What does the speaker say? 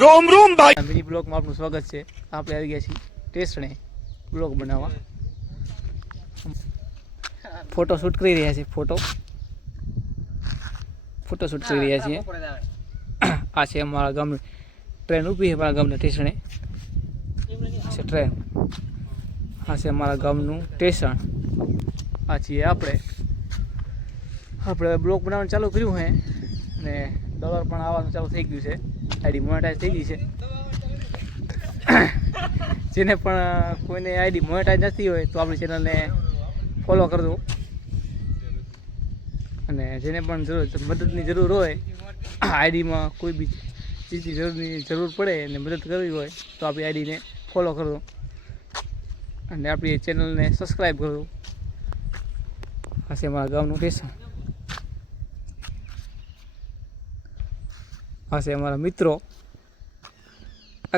રોમ રોમ ભાઈ મિની બ્લોગમાં આપનું સ્વાગત છે. આપણે આવી ગયા છીએ ટેસણે બ્લોગ બનાવવા. ફોટો શૂટ કરી રહ્યા છીએ. ફોટો શૂટ કરી રહ્યા છીએ. આ છે અમારા ગામની ટ્રેન ઊભી છે. અમારા ગામના ટેશને છે ટ્રેન. આ છે અમારા ગામનું સ્ટેશન. આ છીએ આપણે બ્લોગ બનાવવાનું ચાલુ કર્યું છે અને ડોલર પણ આવવાનું ચાલુ થઈ ગયું છે. આઈડી મોનેટાઈઝ થઈ ગઈ છે. જેને પણ કોઈને આઈડી મોનેટાઈઝ નથી હોય તો આપણી ચેનલને ફોલો કરજો. અને જેને પણ મદદની જરૂર હોય, આઈડીમાં કોઈ બી ચીજની જરૂર પડે અને મદદ કરવી હોય તો આપણી આઈડીને ફોલો કરજો અને આપણી ચેનલને સબસ્ક્રાઈબ કરજો. આ છે અમારા ગામનું સ્ટેશન. આ છે અમારા મિત્રો.